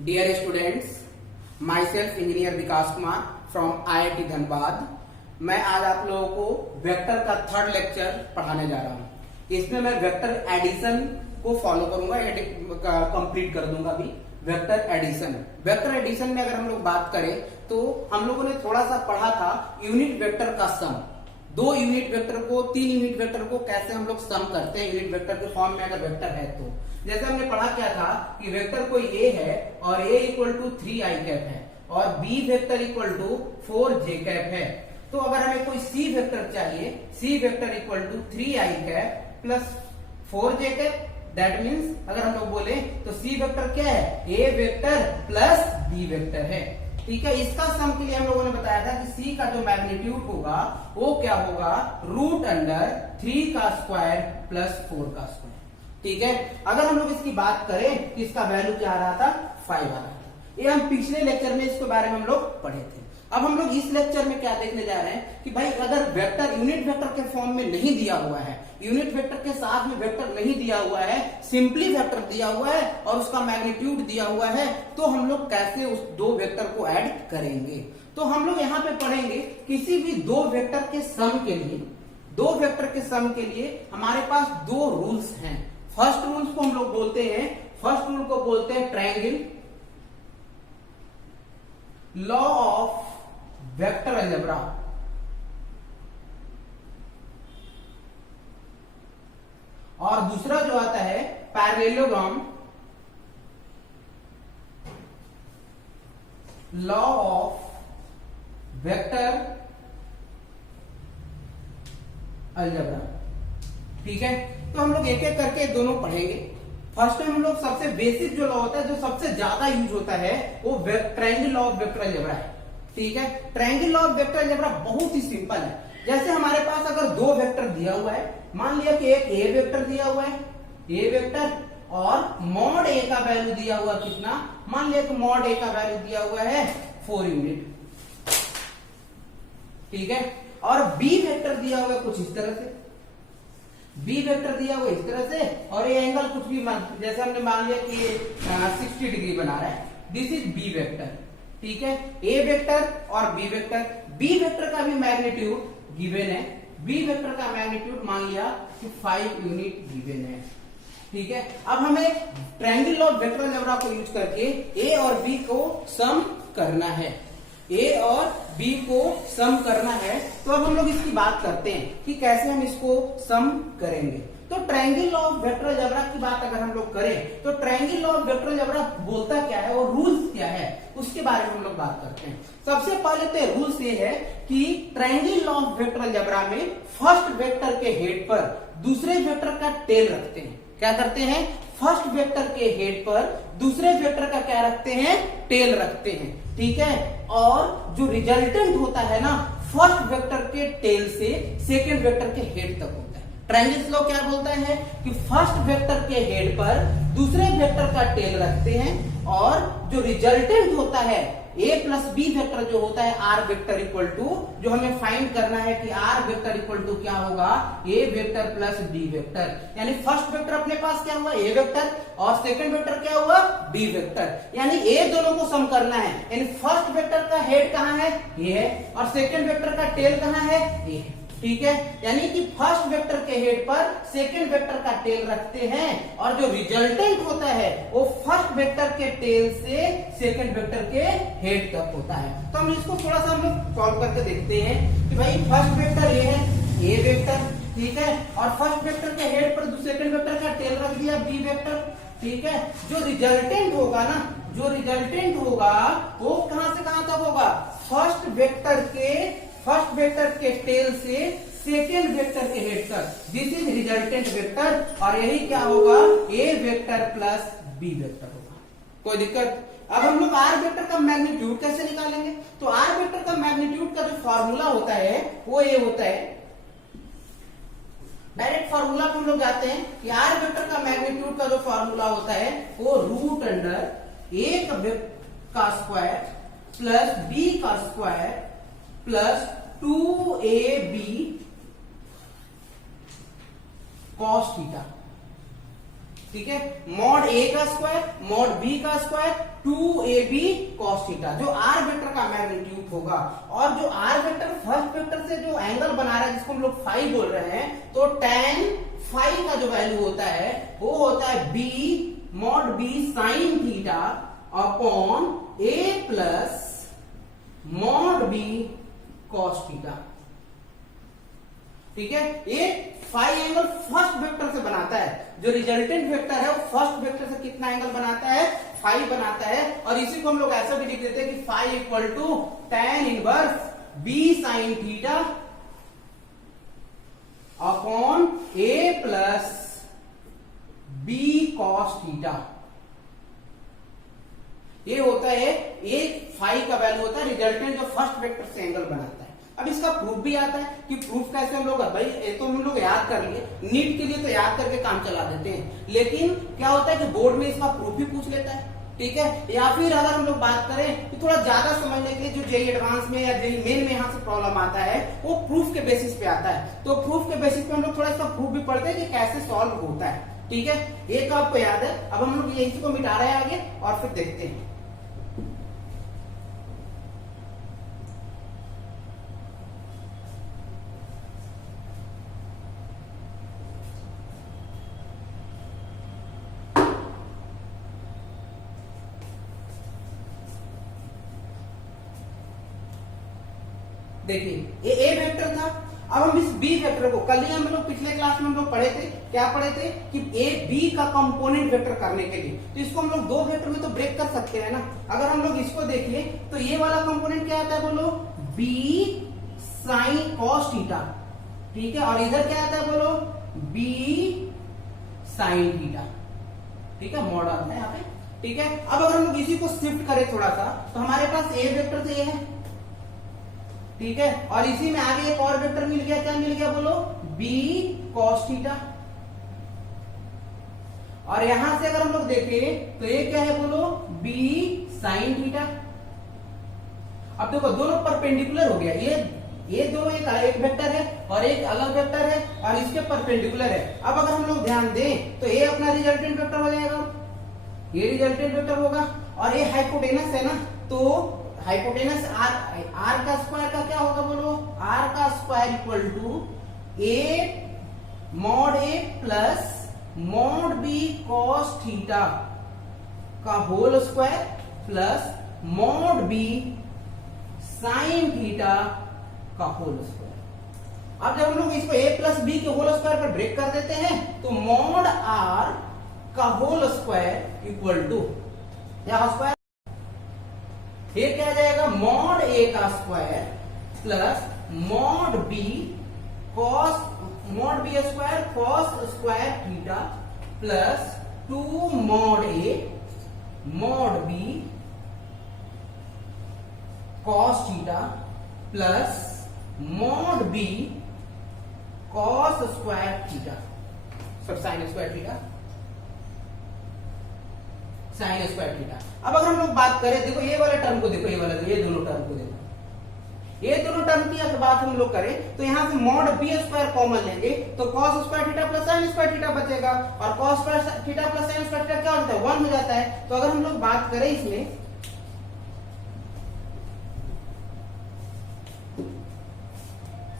Dear students, myself engineer Vikas Kumar from IIT Dhanbad. मैं आज आप लोगों को वेक्टर का थर्ड लेक्चर पढ़ाने जा रहा हूँ। इसमें मैं वेक्टर एडिशन को फॉलो करूंगा, कंप्लीट कर दूंगा अभी। वेक्टर एडिशन में अगर हम लोग बात करें तो हम लोगों ने थोड़ा सा पढ़ा था यूनिट वेक्टर का सम। दो यूनिट वेक्टर को, तीन यूनिट वेक्टर को कैसे हम लोग सम करते हैं यूनिट वेक्टर के फॉर्म में अगर वेक्टर है तो। जैसे हमने पढ़ा क्या था कि वेक्टर कोई ए है और ए इक्वल टू 3i कैप है और B vector equal to 4j cap है। तो अगर हमें कोई सी वेक्टर चाहिए, C vector equal to 3i cap plus 4j cap, that means अगर हम लोग बोले तो सी वेक्टर क्या है, A vector plus B vector है। ठीक है, इसका सम के लिए हम लोगों ने बताया था कि सी का जो मैग्नीट्यूड होगा वो क्या होगा, रूट अंडर 3 का स्क्वायर प्लस 4 का स्क्वायर। ठीक है, अगर हम लोग इसकी बात करें कि इसका वैल्यू क्या आ रहा था, 5 आ रहा था। ये हम पिछले लेक्चर में इसके बारे में हम लोग पढ़े थे। अब हम लोग इस लेक्चर में क्या देखने जा रहे हैं कि भाई अगर वेक्टर यूनिट वेक्टर के फॉर्म में नहीं दिया हुआ है, यूनिट वेक्टर के साथ में वेक्टर नहीं दिया हुआ है, सिंपली वेक्टर दिया हुआ है और उसका मैग्नीट्यूड दिया हुआ है, तो हम लोग कैसे उस दो वेक्टर को ऐड करेंगे। तो हम लोग यहाँ पे पढ़ेंगे किसी भी दो वेक्टर के सम के लिए, दो वेक्टर के सम के लिए हमारे पास दो रूल्स हैं। फर्स्ट रूल्स को हम लोग बोलते हैं, फर्स्ट रूल को बोलते हैं triangle law of vector algebra. और दूसरा जो आता है parallelogram law of vector algebra. ठीक है, तो हम लोग एक एक करके दोनों पढ़ेंगे। फर्स्ट में हम लोग सबसे बेसिक जो लॉ होता है, जो सबसे ज्यादा यूज होता है, वो triangle law of vector algebra है। ठीक है, triangle law of vector algebra बहुत ही सिंपल है। जैसे हमारे पास अगर दो वेक्टर दिया हुआ है, मान लिया कि एक ए वेक्टर दिया हुआ है, ए वेक्टर, और मॉड ए का वैल्यू दिया हुआ कितना, मान लिया कि मॉड ए का वैल्यू दिया हुआ है 4 यूनिट। ठीक है, और बी वेक्टर दिया हुआ कुछ इस तरह से, बी वेक्टर दिया हुआ इस तरह से, और ये एंगल कुछ भी जैसे हमने मान लिया कि 60 डिग्री बना रहा है, दिस इज बी वेक्टर। ठीक है, ए वेक्टर और बी वेक्टर, बी वेक्टर का भी मैग्नीट्यूड गिवन है, बी वेक्टर का मैग्नीट्यूड मान लिया कि 5 यूनिट गिवन है। ठीक है, अब हमें triangle law of vector algebra को यूज करके ए और बी को सम करना है, ए और बी को सम करना है। तो अब हम लोग इसकी बात करते हैं कि कैसे हम इसको सम करेंगे। तो triangle law of vector algebra की बात अगर हम लोग करें तो triangle law of vector algebra बोलता क्या है और रूल्स क्या है, उसके बारे में हम लोग बात करते हैं। सबसे पहले तो रूल्स ये है कि triangle law of vector algebra में फर्स्ट वेक्टर के हेड पर दूसरे वेक्टर का टेल रखते हैं। क्या करते हैं, फर्स्ट वेक्टर के हेड पर दूसरे वेक्टर का क्या रखते हैं, टेल रखते हैं। ठीक है, और जो रिजल्टेंट होता है ना, फर्स्ट वेक्टर के टेल से सेकेंड वेक्टर के हेड तक होता है। ट्रायंगल लॉ क्या बोलता है कि फर्स्ट वेक्टर के हेड पर दूसरे वेक्टर का टेल रखते हैं और जो रिजल्टेंट होता है ए प्लस बी वेक्टर जो होता है आर वेक्टर इक्वल टू, जो हमें फाइंड करना है कि आर वेक्टर इक्वल टू क्या होगा, ए वेक्टर प्लस बी वेक्टर। यानी फर्स्ट वेक्टर अपने पास क्या हुआ, ए वेक्टर, और सेकंड वेक्टर क्या हुआ, बी वेक्टर। यानी ए दोनों को सम करना है। यानी फर्स्ट वेक्टर का हेड कहाँ है, ये है, और सेकंड वेक्टर का टेल कहाँ है, ये है। ठीक है, यानी कि फर्स्ट वेक्टर के हेड पर सेकंड वेक्टर का टेल रखते हैं और जो रिजल्टेंट होता है वो फर्स्ट वेक्टर के टेल से सेकंड वेक्टर के हेड तक होता है। तो हम इसको थोड़ा सा हम लोग सॉल्व करके देखते हैं कि भाई फर्स्ट वेक्टर ये है, ए वेक्टर, ठीक है, और फर्स्ट वेक्टर के हेड पर सेकंड वेक्टर का टेल रख दिया, बी वेक्टर। ठीक है, जो रिजल्टेंट होगा ना, जो रिजल्टेंट होगा वो कहां से कहां तक होगा, फर्स्ट वेक्टर के टेल से सेकेंड वेक्टर के हेड तक, दिस इज रिजल्टेंट वेक्टर। और यही क्या होगा, ए वेक्टर प्लस बी वेक्टर होगा। कोई दिक्कत। अब हम लोग आर वेक्टर का मैग्नीट्यूड कैसे निकालेंगे, तो आर वेक्टर का मैग्नीट्यूड का जो फॉर्मूला होता है वो ये होता है, डायरेक्ट फॉर्मूला पे हम लोग जाते हैं कि आर वेक्टर का मैग्नीट्यूड का जो फॉर्मूला होता है वो रूट अंडर ए का स्क्वायर प्लस बी का square plus 2ab cos theta. ठीक है, मॉड ए का स्क्वायर मॉड बी का स्क्वायर 2ab cos थीटा, जो आर वेक्टर का मैग्नीट्यूड होगा। और जो आर वेक्टर फर्स्ट वेक्टर से जो एंगल बना रहा है जिसको हम लोग फाई बोल रहे हैं, तो tan फाई का जो वैल्यू होता है वो होता है b mod b sine theta upon a plus mod b cos theta. ठीक है, ये फाई एंगल फर्स्ट वेक्टर से बनाता है, जो रिजल्टेंट वेक्टर है वो फर्स्ट वेक्टर से कितना एंगल बनाता है, फाई बनाता है। और इसी को हम लोग ऐसा भी लिख देते हैं कि phi equal to tan inverse b sine theta upon a plus b cos theta. ये होता है एक फाई का वैल्यू होता है रिजल्टेंट जो फर्स्ट वेक्टर से एंगल बनाता है। अब इसका प्रूफ भी आता है कि प्रूफ कैसे हम लोग, भाई ये तो हम लोग याद कर लिए, नीट के लिए तो याद करके काम चला देते हैं, लेकिन क्या होता है कि बोर्ड में इसका प्रूफ भी पूछ लेता है। ठीक है, या फिर अगर हम लोग बात करें तो थोड़ा ज्यादा समझने के लिए जो जेई एडवांस में या जेई मेन में यहाँ से प्रॉब्लम आता है वो प्रूफ के बेसिस पे आता है। तो प्रूफ के बेसिस पे हम लोग थोड़ा इसका प्रूफ भी पढ़ते हैं कि कैसे सॉल्व होता है। ठीक है, ये तो आपको याद है। अब हम लोग यही को मिटा रहे हैं आगे और फिर देखते हैं। देखिए ये ए वेक्टर था, अब हम इस बी वेक्टर को, कल ही हम लोग पिछले क्लास में हम लोग पढ़े थे, क्या पढ़े थे कि ए बी का कंपोनेंट वेक्टर करने के लिए, तो इसको हम लोग दो वेक्टर में तो ब्रेक कर सकते हैं ना। अगर हम लोग इसको देखिए तो ये वाला कंपोनेंट क्या आता है बोलो, बी साइन कॉस थीटा। ठीक है, और इधर क्या आता है बोलो, बी साइन थीटा। ठीक है, मॉड आता है यहाँ पे। ठीक है, अब अगर हम लोग इसी को शिफ्ट करें थोड़ा सा, तो हमारे पास ए वेक्टर तो ये है। ठीक है, और इसी में आगे एक और वेक्टर मिल गया, क्या मिल गया बोलो, b cos थीटा। और यहां से अगर हम लोग देखें तो ये क्या है बोलो, b sin थीटा। अब देखो दोनों परपेंडिकुलर हो गया, ये दोनों एक वेक्टर है और एक अलग वेक्टर है और इसके परपेंडिकुलर है। अब अगर हम लोग ध्यान दें तो ये अपना रिजल्टेंट वेक्टर हो जाएगा, ये रिजल्टेंट वेक्टर होगा, और ये हाइपोटेनस है ना, तो हाइपोटेनस आर का स्क्वायर का क्या होगा बोलो, आर का square equal to A mod A plus mod B cos theta का whole square plus mod B sine theta का होल स्क्वायर। अब जब हम लोग इसको a प्लस बी के होल स्क्वायर पर ब्रेक कर देते हैं तो मॉड आर का होल स्क्वायर इक्वल टू क्या स्क्वायर, ये क्या जाएगा, मॉड ए का square plus mod B cos, mod B square cos square theta plus 2 mod A mod B cos theta plus mod B cos square theta, सब sine square theta, sine square theta. अब अगर हम लोग बात करें, देखो ये वाले टर्म को देखो, ये वाला, ये दोनों टर्म को देखो, ये दोनों टर्म की अगर बात हम लोग करें तो यहाँ से मॉड बी स्क्वायर कॉमन लेंगे तो cos square theta plus sign square theta बचेगा, और cos square theta plus sign square theta क्या होता है, 1 हो जाता है। तो अगर हम लोग बात करें इसमें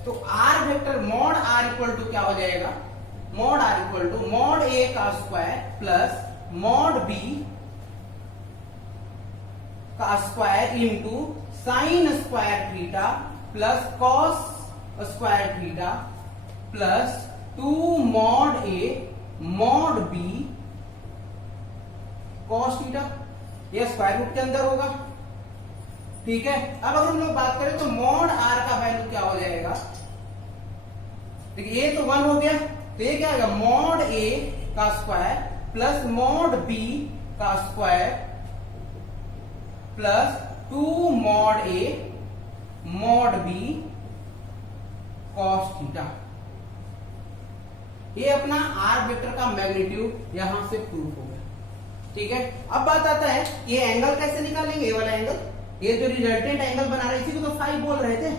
तो R vector mod R equal to क्या हो जाएगा, mod R equal to mod A का स्क्वायर प्लस मॉड बी का square into sine square theta plus cos square theta plus 2 mod A mod B cos theta, ये square root के अंदर होगा। ठीक है, अब अगर हम लोग बात करें तो मॉड आर का वैल्यू क्या हो जाएगा, देखिए ये तो 1 हो गया, तो ये क्या आएगा, मॉड ए का स्क्वायर प्लस मॉड बी का square plus 2 mod A mod B cos theta. ये अपना आर वेक्टर का मैग्नीट्यूड यहां से प्रूफ हो गया। ठीक है, अब बात आता है ये एंगल कैसे निकालेंगे, ये वाला एंगल, ये जो रिजल्टेंट एंगल बना रहे, इसी को तो फाई बोल रहे थे।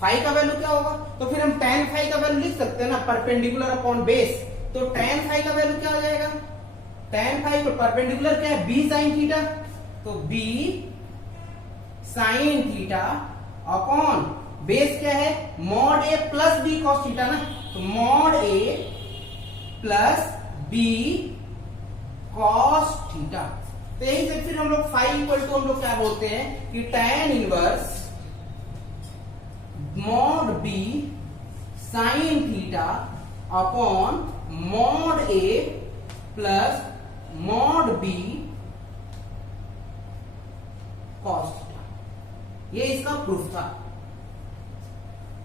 फाई का वैल्यू क्या होगा, तो फिर हम tan फाई का वैल्यू लिख सकते हैं ना, परपेंडिकुलर अपॉन बेस, तो tan फाई का वैल्यू क्या हो जाएगा, tan फाई को परपेंडिकुलर क्या है, b sin थीटा, तो b sin theta upon base क्या है, mod a plus b cos theta ना, तो mod a plus b cos theta. तो यही से फिर हम लोग फाई इक्वल टू हम लोग क्या बोलते हैं कि tan inverse mod b sin theta upon mod a plus mod b cos theta. ये इसका प्रूफ था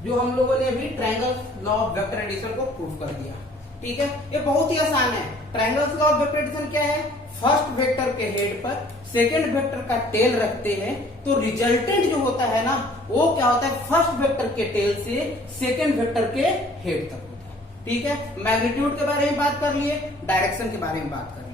जो हम लोगों ने अभी triangle law of vector addition को प्रूफ कर दिया। ठीक है, ये बहुत ही आसान है। Triangle law of vector addition क्या है, फर्स्ट वेक्टर के हेड पर सेकंड वेक्टर का टेल रखते हैं तो रिजल्टेंट जो होता है ना वो क्या होता है, फर्स्ट वेक्टर के टेल से सेकंड वेक्टर के हेड तक होता है। ठीक है, मैग्नीट्यूड के बारे में बात कर लिए, डायरेक्शन के बारे में बात कर लिए।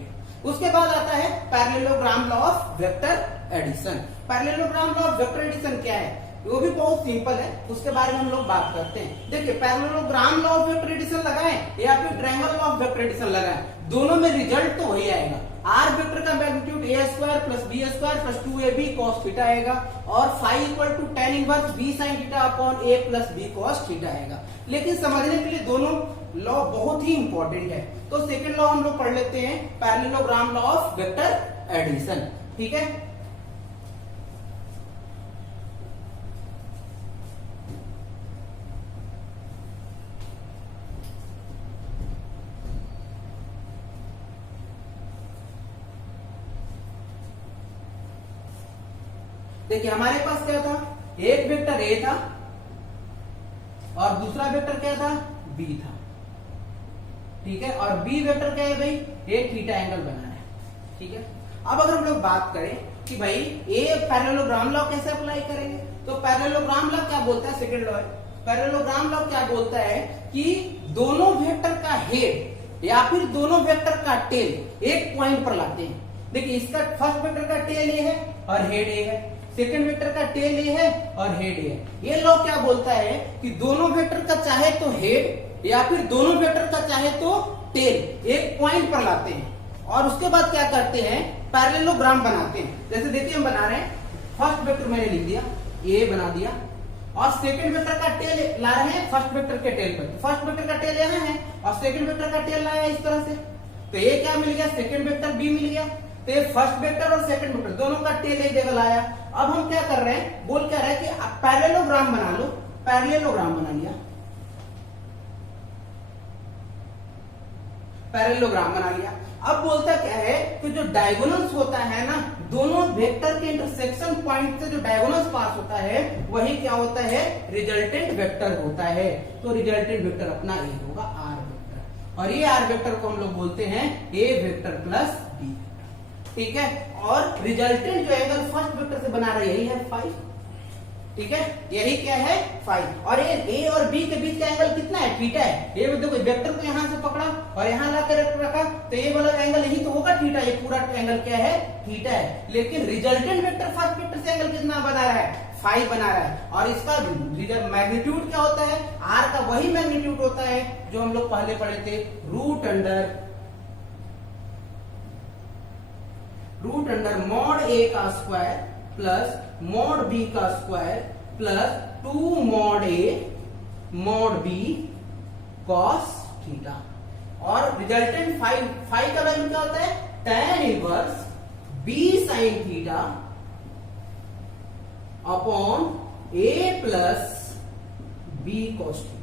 उसके बाद आता है parallelogram law of vector addition. Parallelogram law of vector addition क्या है, वो भी बहुत सिंपल है, उसके बारे में हम लोग बात करते हैं। देखिए, parallelogram law of vector addition लगाएं या फिर triangle law of vector addition लगाएं, दोनों में रिजल्ट तो वही आएगा। आर वेक्टर का magnitude a square plus b square plus 2ab cos theta आएगा और phi equal to tan inverse b sin theta upon a plus b cos theta आएगा। लेकिन समझने के लिए दोनों लॉ बहुत ही इंपॉर्टेंट है। तो सेकंड लॉ हम लोग पढ़ लेते हैं, parallelogram law of vector addition. ठीक है, देखिए हमारे पास क्या था, एक वेक्टर a था और दूसरा वेक्टर क्या था, b था। ठीक है, और b वेक्टर क्या है भाई, एक थीटा एंगल बना है। ठीक है, अब अगर हम लोग बात करें कि भाई ए पैरेललोग्राम लॉ कैसे अप्लाई करेंगे, तो पैरेललोग्राम लॉ क्या बोलता है, सेकंड लॉ है। पैरेललोग्राम लॉ क्या बोलता है कि दोनों वेक्टर का हेड या फिर दोनों वेक्टर का टेल एक पॉइंट पर लाते हैं। देखिए, इसका फर्स्ट वेक्टर का टेल ए है और हेड ए है, सेकंड वेक्टर का टेल ए है और हेड ए है। ये लॉ क्या बोलता है कि दोनों वेक्टर का चाहे तो हेड या फिर दोनों वेक्टर का चाहे तो टेल एक पॉइंट पर लाते हैं और उसके बाद क्या करते हैं, पैरेललोग्राम बनाते हैं। जैसे देखिए हम बना रहे हैं, फर्स्ट वेक्टर मैंने लिख दिया, ए बना दिया और सेकंड वेक्टर का टेल ला रहे हैं फर्स्ट वेक्टर के टेल पर। फर्स्ट वेक्टर का टेल यहाँ है और सेकंड वेक्टर का टेल लाया इस तरह से, तो ये क्या मिल गया, सेकंड वेक्टर बी मिल गया। तो ये फर्स्ट वेक्टर और सेकंड वेक्टर दोनों का टेल एक जगह लाया। अब हम क्या कर रहे हैं, बोल क्या रहे हैं कि पैरेललोग्राम बना लो। पैरेललोग्राम बना लिया, पैरेललोग्राम बना लिया। अब बोलता क्या है कि जो डायगोनल्स होता है ना, दोनों वेक्टर के इंटरसेक्शन पॉइंट से जो डायगोनल्स पास होता है वही क्या होता है, रिजल्टेंट वेक्टर होता है। तो रिजल्टेंट वेक्टर अपना ए होगा, आर वेक्टर, और ये आर वेक्टर को हम लोग बोलते हैं ए वेक्टर प्लस बी। ठीक है, और रिजल्टेंट जो एंगल फर्स्ट वेक्टर से बना रहे यही है फाई। ठीक है, यही क्या है, फाई। और ये ए और बी के बीच का एंगल कितना है, थीटा है। ये देखो, वेक्टर को यहां से पकड़ा और यहां लाकर रखा तो ये वाला एंगल यही तो होगा थीटा। ये पूरा एंगल क्या है, थीटा है। लेकिन रिजल्टेंट वेक्टर फर्स्ट वेक्टर से एंगल कितना बना रहा है, फाई बना रहा है। और इसका मैग्नीट्यूड क्या होता है, आर का वही मैग्नीट्यूड होता है जो हम लोग पहले पढ़े थे, रूट अंडर मॉड ए का स्क्वायर प्लस मॉड बी का square plus 2 mod A mod B cos theta. और रिजल्टेंट फाई का वैल्यू क्या होता है, tan inverse B sine theta upon A plus B cos theta.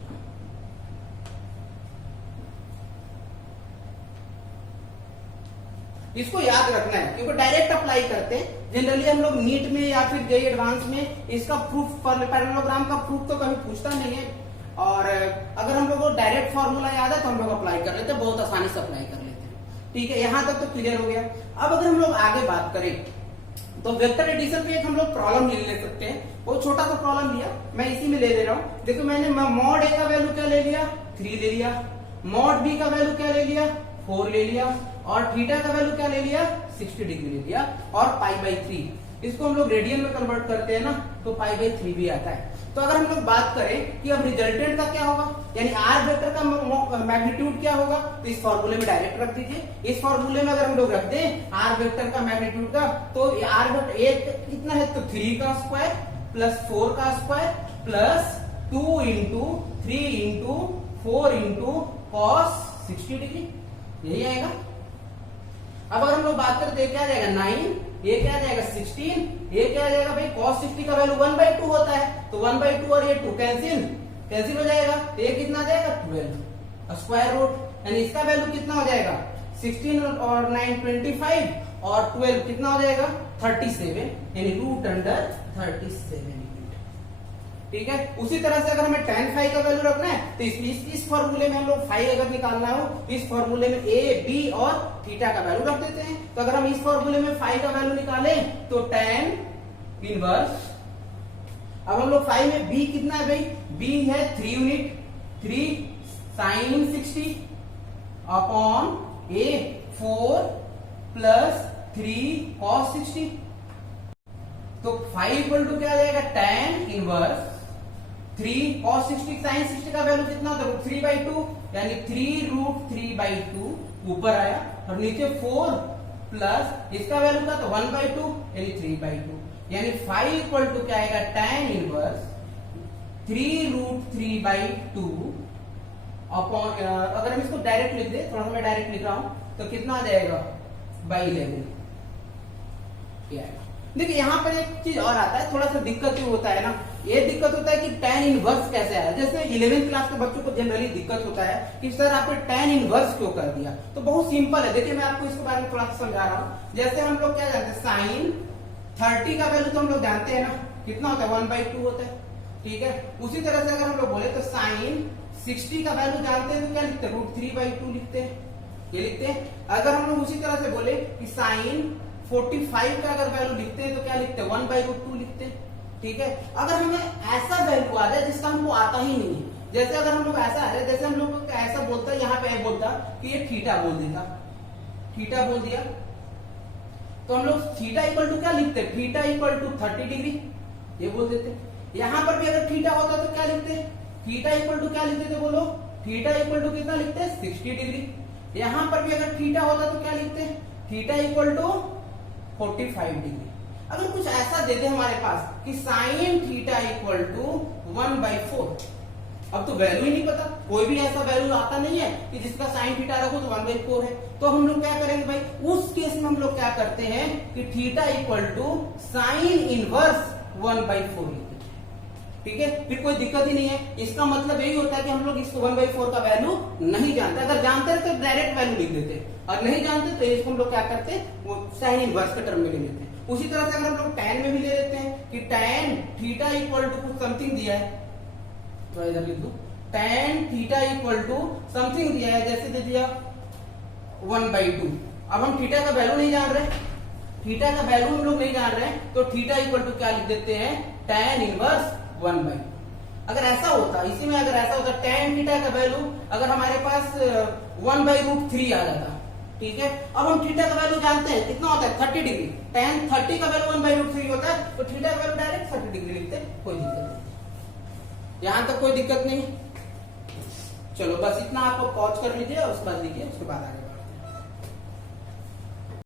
इसको याद रखना है क्योंकि डायरेक्ट अप्लाई करते हैं। जनरली हम लोग नीट में या फिर जेईई एडवांस में इसका प्रूफ, पैरेललोग्राम का प्रूफ तो कभी पूछता नहीं है। और अगर हम लोग को डायरेक्ट फॉर्मूला याद है तो हम लोग अप्लाई कर लेते हैं, बहुत आसानी से अप्लाई कर लेते हैं। ठीक है, यहां तक तो क्लियर हो गया। अब अगर हम लोग आगे बात करें तो वेक्टर एडिशन पे एक हम लोग प्रॉब्लम ले सकते हैं। बहुत छोटा सा प्रॉब्लम लिया, मैं इसी में ले ले रहा हूं। देखो, मैंने मॉड ए का वैल्यू क्या ले लिया, 3 ले लिया, मॉड बी का वैल्यू क्या ले लिया, 4 ले लिया, और थीटा का वैल्यू क्या ले लिया, 60 डिग्री ले लिया, और पाई बाई 3। इसको हम लोग रेडियन में कन्वर्ट करते हैं ना तो पाई बाई 3 भी आता है। तो अगर हम लोग बात करें कि अब रिजल्टेंट का क्या होगा, यानी आर वेक्टर का मैग्नीट्यूड क्या होगा, तो इस फॉर्मूले में डायरेक्ट रख दीजिए। इस फॉर्मूले में अगर हम लोग रख दें आर वेक्टर का मैग्नीट्यूड का, तो आर वेक्टर एक कितना है, तो 3 का स्क्वायर प्लस 4 का square plus 2 into 3 into 4 into cos 60 degree, यही आएगा। अब अगर हम लोग बात करते हैं क्या आ जाएगा 9, ये क्या आ जाएगा 16, ये क्या आ जाएगा भाई cos 60 का वैल्यू 1/2 होता है, तो 1/2 और ये 2 कैंसिल हो जाएगा, तो ये कितना आ जाएगा 12 स्क्वायर रूट, यानी इसका वैल्यू कितना हो जाएगा 16 और 9 25 और 12 कितना हो जाएगा 37, यानी रूट अंडर 37। ठीक है, उसी तरह से अगर हमें tan फाई का वैल्यू रखना है तो इस फॉर्मूले में हम लोग फाई अगर निकालना हो, इस फॉर्मूले में a b और थीटा का वैल्यू रख देते हैं। तो अगर हम इस फॉर्मूले में फाई का वैल्यू निकालें तो tan इनवर्स, अब हम लोग फाई में b कितना है भाई, b है 3 unit, 3 sin 60 upon a 4 plus 3 cos 60, तो फाई इक्वल टू क्या आ जाएगा tan इनवर्स 3 cos 60 sin 60 का वैल्यू कितना होता है 3/2, यानी 3 रूट 3/2 ऊपर आया, और नीचे 4 प्लस इसका वैल्यू का तो 1/2 यानी 3/2, यानी फाई इक्वल टू क्या आएगा tan इनवर्स 3 रूट 3/2 अपॉन, अगर हम इसको डायरेक्ट लिख दे, थोड़ा सा मैं डायरेक्ट लिख रहा हूं, तो कितना आ जाएगा बाई 11 आएगा। देखिए यहाँ पर एक चीज और आता है, थोड़ा सा दिक्कत जो होता है ना, ये दिक्कत होता है कि tan इनवर्स कैसे आया। जैसे 11th क्लास के बच्चों को जनरली दिक्कत होता है कि सर आपने tan इनवर्स क्यों कर दिया, तो बहुत सिंपल है। देखिए मैं आपको इसके बारे में थोड़ा सा समझा रहा हूँ। जैसे हम लोग क्या जानते हैं साइन 30 का वैल्यू तो हम लोग जानते हैं ना, कितना होता है 1/2 होता है, ठीक है। उसी तरह से अगर हम लोग बोले तो साइन 60 का वैल्यू जानते हैं तो क्या लिखते हैं रूट 3/2 लिखते हैं, ये लिखते हैं। अगर हम लोग उसी तरह से बोले कि साइन 45 का अगर वैल्यू लिखते हैं तो क्या लिखते हैं 1/2 लिखते हैं, ठीक है। अगर हमें ऐसा वैल्यू आ जाए जिसका हमको आता ही नहीं है, जैसे अगर हम लोग ऐसा आ जाए, जैसे हम लोग ऐसा बोलता है, यहाँ पे बोलता कि ये थीटा बोल देता, थीटा बोल दिया, तो हम लोग थीटा इक्वल टू क्या लिखते हैं, थीटा इक्वल टू 30 डिग्री, ये बोल देते। यहाँ पर भी अगर थीटा होता तो क्या लिखते, थीटा इक्वल टू क्या लिखते थे बोलो, थीटा इक्वल टू कितना लिखते हैं 60 डिग्री। यहाँ पर भी अगर थीटा होता तो क्या लिखते, थीटा इक्वल टू 45 डिग्री। अगर कुछ ऐसा दे दे हमारे पास कि साइन थीटा इक्वल टू 1/4, अब तो वैल्यू ही नहीं पता, कोई भी ऐसा वैल्यू आता नहीं है कि जिसका साइन थीटा रखो तो 1/4 है, तो हम लोग क्या करेंगे भाई, उस केस में हम लोग क्या करते हैं कि theta equal to sine inverse 1/4 लिखते हैं, ठीक है। फिर कोई दिक्कत ही नहीं है। इसका मतलब यही होता है कि हम लोग इसको 1/4 का वैल्यू नहीं जानते, अगर जानते हैं तो डायरेक्ट वैल्यू लिख देते, और नहीं जानते तो इसको हम लोग क्या करते हैं, वो साइन इनवर्स के टर्म में ले लेते हैं। उसी तरह से अगर हम लोग tan में भी ले लेते हैं कि tan थीटा इक्वल टू कुछ समथिंग दिया है, तो इधर लिख दो tan theta equal to something दिया है, जैसे दे दिया 1/2। अब हम थीटा का वैल्यू नहीं जान रहे, थीटा का वैल्यू हम लोग नहीं जान रहे हैं, तो थीटा इक्वल टू क्या लिख देते हैं tan इनवर्स 1/2। अगर ऐसा होता, इसी में अगर ऐसा होता tan थीटा का वैल्यू अगर हमारे पास 1/√3 आ जाता, ठीक है। अब हम थीटा का वैल्यू जानते हैं कितना होता है 30 डिग्री, tan 30 का वैल्यू 1/√3 होता है, तो थीटा का वैल्यू डायरेक्ट 30 डिग्री लिखते हैं, कोई दिक्कत नहीं, यहां तक कोई दिक्कत नहीं। चलो बस इतना आपको पॉज कर लीजिए और उसके बाद लिखिए, उसके बाद आगे।